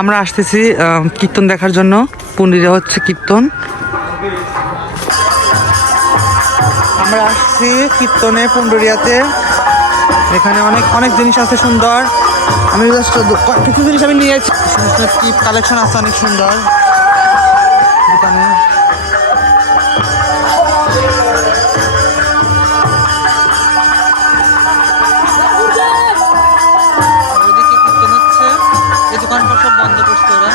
আমরা আসতেছি কীর্তন দেখার জন্য। পুন্ডিরা হচ্ছে কীর্তন। আমরা আসছি কীর্তনে পুন্ডরিয়াতে। এখানে অনেক অনেক জিনিস আছে সুন্দর। আমি কিছু জিনিস আমি নিয়েছি। কি কালেকশন আছে অনেক সুন্দর দোকানে। ওইদিকে কীর্তন হচ্ছে। এই দোকানপাট সব বন্ধ করছে ওরা।